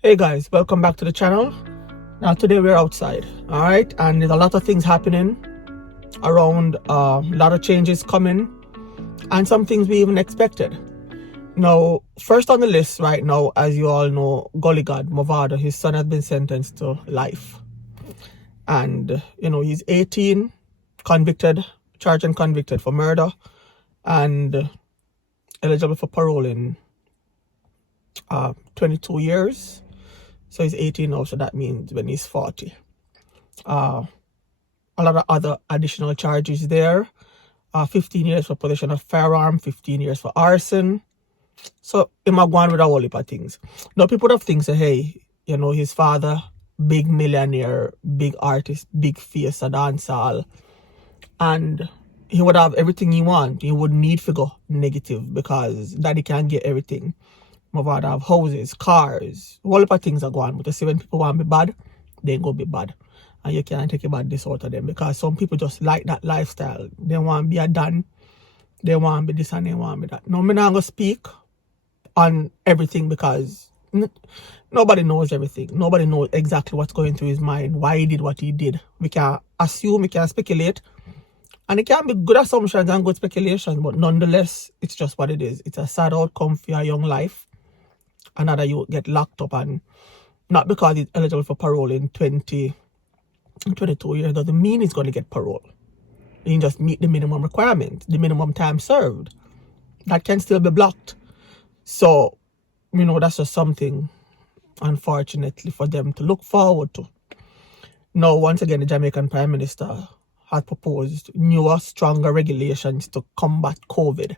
Hey guys, welcome back to the channel. Now today we're outside, all right, and there's a lot of things happening around, a lot of changes coming, and some things we even expected. Now, first on the list right now, as you all know, Gully God Movado, his son has been sentenced to life, and he's 18, charged and convicted for murder, and eligible for parole in 22 years. So he's 18 now, so that means when he's 40. A lot of other additional charges there. 15 years for possession of firearm, 15 years for arson. So he might go on with a whole heap of things. Now people have things say, hey, his father, big millionaire, big artist, big face, a dancehall, and he would have everything he wants. He wouldn't need to go negative because daddy can't get everything. Movado have houses, cars, all of things are going. But you see, when people want to be bad, they ain't gonna be bad. And you can't take a badness out of them because some people just like that lifestyle. They want to be a Dan, they want to be this and they want to be that. No, I'm not gonna speak on everything because nobody knows everything. Nobody knows exactly what's going through his mind, why he did what he did. We can assume, we can speculate, and it can be good assumptions and good speculations, but nonetheless, it's just what it is. It's a sad outcome for your young life. Another you get locked up, and not because he's eligible for parole in 22 years doesn't mean he's going to get parole. He can just meet the minimum requirement, the minimum time served. That can still be blocked. So, that's just something, unfortunately, for them to look forward to. Now, once again, the Jamaican Prime Minister has proposed newer, stronger regulations to combat COVID.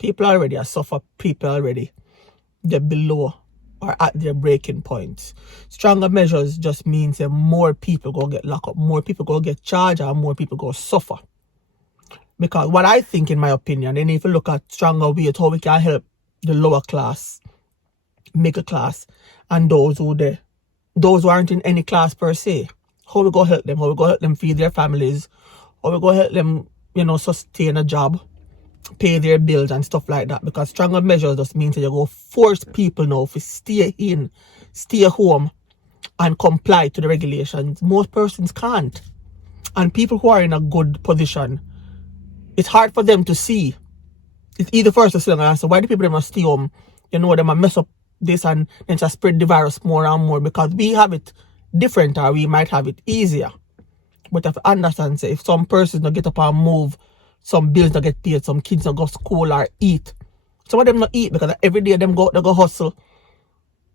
People already are suffering. People already, they're below or at their breaking points. Stronger measures just means that more people go get locked up, more people go get charged, and more people go suffer. Because what I think, in my opinion, and if you look at stronger ways how we can help the lower class, middle class, and those who aren't in any class per se, how we go help them, how we go help them feed their families, how we go help them, sustain a job, pay their bills and stuff like that. Because stronger measures just means that you go force people now to stay home and comply to the regulations. Most persons can't. And people who are in a good position, it's hard for them to see. It's either first to say, why do people must stay home? They might mess up this and then just spread the virus more and more because we have it different, or we might have it easier. But if you understand, say, if some persons don't get up and move, some bills don't get paid, some kids don't go to school or eat. Some of them not eat because every day they go hustle.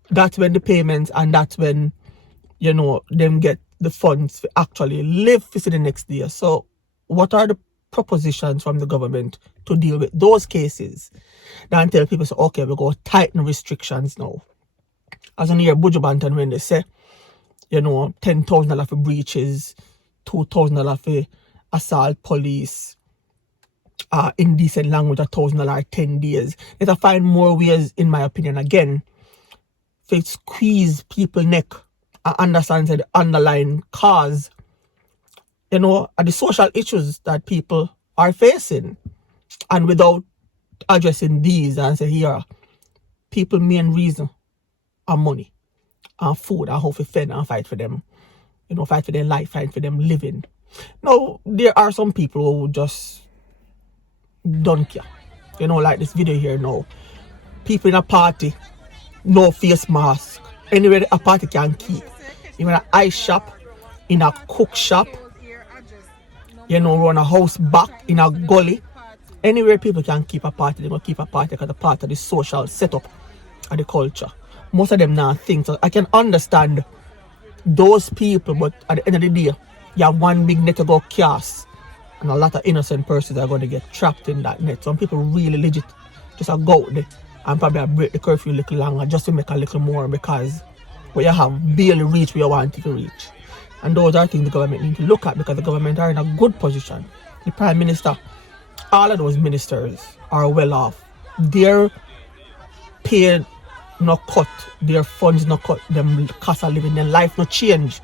That's when the payments, and that's when, them get the funds to actually live for the next day. So what are the propositions from the government to deal with those cases? Then tell people, say, okay, we go tighten restrictions now. As in here, Buju Banton, when they say, $10,000 for breaches, $2,000 for assault police, indecent language, $1,000 10 days. Let's find more ways, in my opinion, again, to squeeze people's neck and understand the underlying cause, are the social issues that people are facing. And without addressing these and say, here, people's main reason are money and food and how to fend and fight for them, fight for their life, fight for them living. Now, there are some people who just don't care. Like this video here now. People in a party, no face mask. Anywhere a party can keep. Even an ice shop, in a cook shop, run a house back, in a gully. Anywhere people can keep a party, they're going to keep a party because the part of the social setup of the culture. Most of them now think. So I can understand those people, but at the end of the day, you have one big net to go cast. And a lot of innocent persons are going to get trapped in that net. Some people really legit just go out there and probably break the curfew a little longer just to make a little more, because what you have barely reached where you want it to reach. And those are things the government need to look at, because the government are in a good position. The Prime Minister, all of those ministers are well off. Their pay no cut, their funds no cut, them cost of living, their life no change.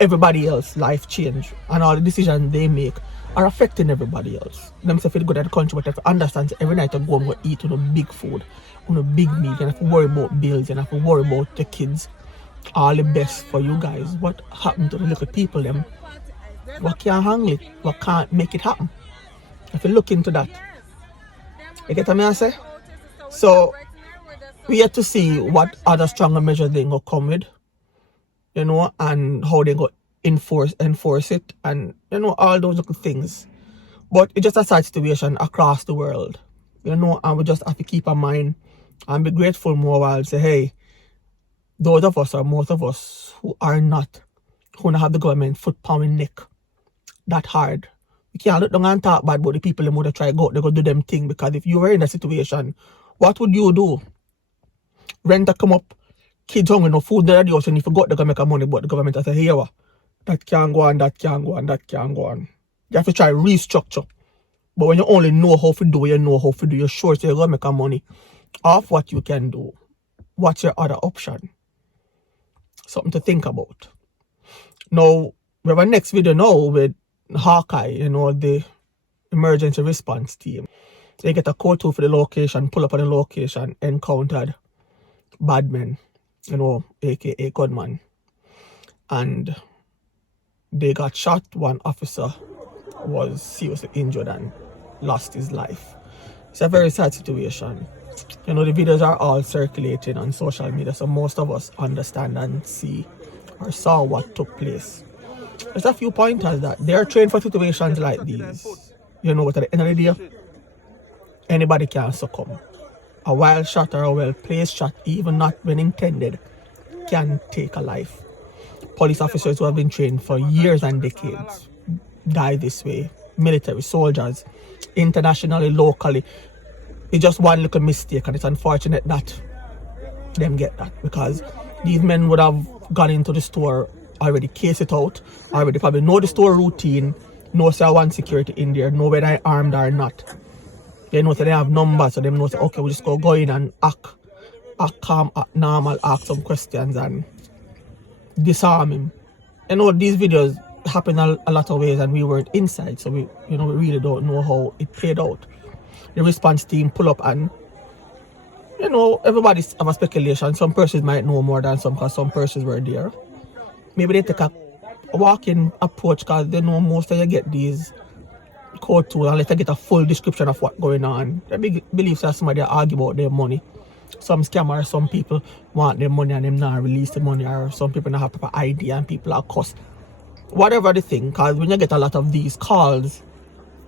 Everybody else life change, and all the decisions they make are affecting everybody else. Them say feel good at the country, but if you understand, every night I go and go eat big food, on a big meal, you have to worry about bills, you have to worry about the kids. All the best for you guys. What happened to the little people them? What can't handle it? What can't make it happen? If you look into that. You get what I say? So we have to see what other stronger measures they go come with, you know, and how they go enforce it, and you know, all those little things. But it's just a sad situation across the world, you know, and we just have to keep in mind and be grateful more while say, hey, those of us or most of us who are not, who don't have the government foot pounding neck that hard. You can't look down and talk bad about the people who would try go out, they go do them thing, because if you were in that situation, what would you do? Rent come up, kids hungry, no food in the house, and you forgot they're going to make money, but the government has a here, that can't go on, that can't go on, that can't go on. You have to try restructure. But when you only know how to do, you're sure you're going to make money off what you can do. What's your other option? Something to think about. Now, we have a next video now with Hawkeye, you know, the emergency response team. They get a code to for the location, pull up on the location, encountered bad men, you know, aka gunman. And they got shot. One officer was seriously injured and lost his life. It's a very sad situation. You know, the videos are all circulating on social media, so most of us understand and see or saw what took place. There's a few pointers that they are trained for situations like these. You know what, at the end of the day, anybody can succumb. A wild shot or a well-placed shot, even not when intended, can take a life. Police officers who have been trained for years and decades die this way. Military, soldiers, internationally, locally. It's just one little mistake, and it's unfortunate that them get that, because these men would have gone into the store, already case it out, already probably know the store routine, know say one security in there, know whether they're armed or not. They know that they have numbers, so they know say, okay, we just go in and act calm, act normal, ask some questions and disarm him. You know, these videos happen a lot of ways and we weren't inside, so we really don't know how it played out. The response team pull up and, you know, everybody have a speculation. Some persons might know more than some, because some persons were there. Maybe they take a walk-in approach because they know most of you get these code tools unless they get a full description of what's going on. I believe that somebody argue about their money. Some scammers, some people want their money and them not release the money, or some people not have proper ID and people are cussed. Whatever the thing, because when you get a lot of these calls,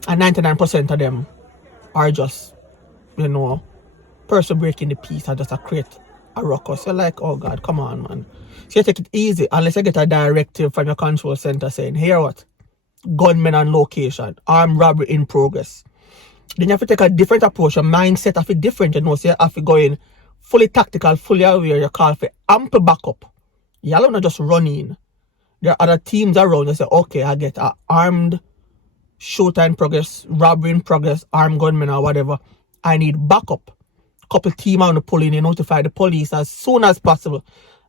and 99% of them are just, you know, person breaking the peace and just create a ruckus. You're like, oh God, come on, man. So you take it easy unless you get a directive from your control center saying, here what? Gunmen on location, armed robbery in progress. Then you have to take a different approach. Your mindset have to be different, you know. So you have to go in fully tactical, fully aware. You call for ample backup. You don't not just run in. There are other teams around. You say, okay, I get an armed shooter in progress, robbery in progress, armed gunmen or whatever. I need backup. Couple team on the pull in, you notify the police as soon as possible.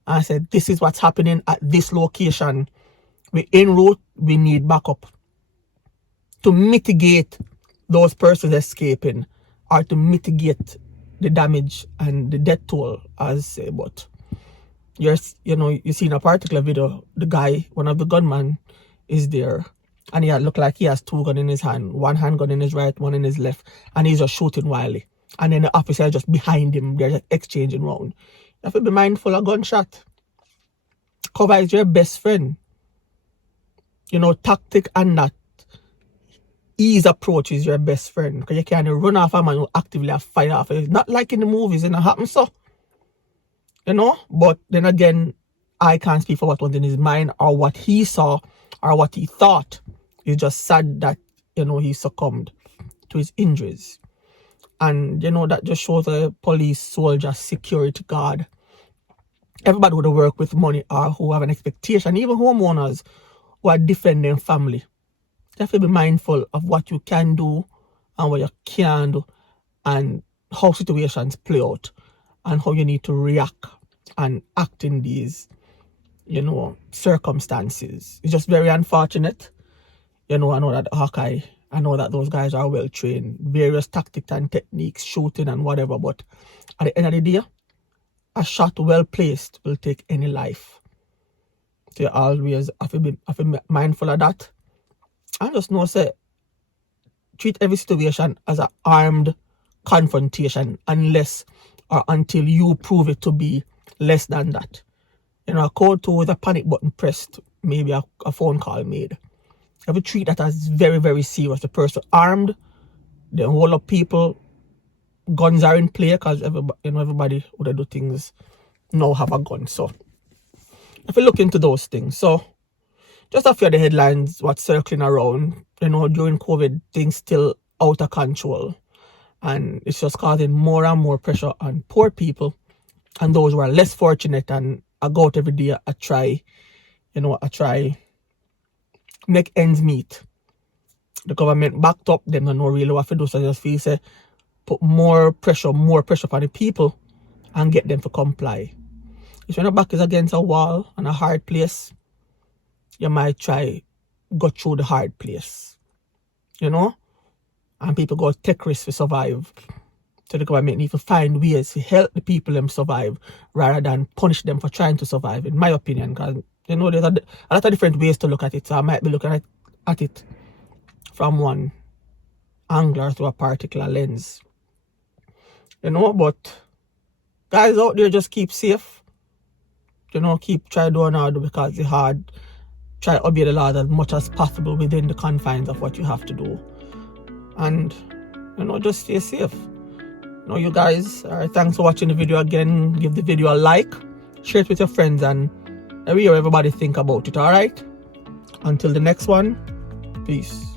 And I said, this is what's happening at this location. We're en route, we need backup. To mitigate those persons escaping, or to mitigate the damage and the death toll, as say. But you see in a particular video, the guy, one of the gunmen, is there, and he look like he has two guns in his hand, one handgun in his right, one in his left, and he's just shooting wildly. And then the officer is just behind him, they're just exchanging round. You have to be mindful of gunshot. Cover is your best friend. You know, tactic and that ease approach is your best friend. Because you can't run off a man who actively fire off. It's not like in the movies, it don't happen so. You know? But then again, I can't speak for what was in his mind or what he saw or what he thought. It's just sad that, you know, he succumbed to his injuries. And, you know, that just shows a police, soldier, security guard. Everybody who work with money or who have an expectation, even homeowners who are defending family. You have to be mindful of what you can do and what you can't do and how situations play out and how you need to react and act in these, you know, circumstances. It's just very unfortunate. You know, I know that Hawkeye I know that those guys are well trained, various tactics and techniques, shooting and whatever, but at the end of the day, a shot well placed will take any life. So you always have to be mindful of that. And just know, say, treat every situation as an armed confrontation unless or until you prove it to be less than that. You know, a code to with a panic button pressed, maybe a phone call made. You have to treat that as very, very serious. The person armed, the whole of people, guns are in play because everybody would do things now have a gun. So if you look into those things, so just a few of the headlines what's circling around, during COVID, things still out of control. And it's just causing more and more pressure on poor people and those who are less fortunate. And I go out every day, I try make ends meet. The government backed up, them don't know really what to do, so I just feel say put more pressure on the people and get them to comply. If your back is against a wall and a hard place, you might try go through the hard place. And people go take risks to survive. So the government need to find ways to help the people them survive rather than punish them for trying to survive, in my opinion. Because there's a lot of different ways to look at it. So I might be looking at it from one angle or through a particular lens. But guys out there, just keep safe. Keep try doing hard because it's hard. Try to obey the laws as much as possible within the confines of what you have to do. And, just stay safe. You guys, thanks for watching the video again. Give the video a like, share it with your friends, and let me hear everybody think about it, alright? Until the next one, peace.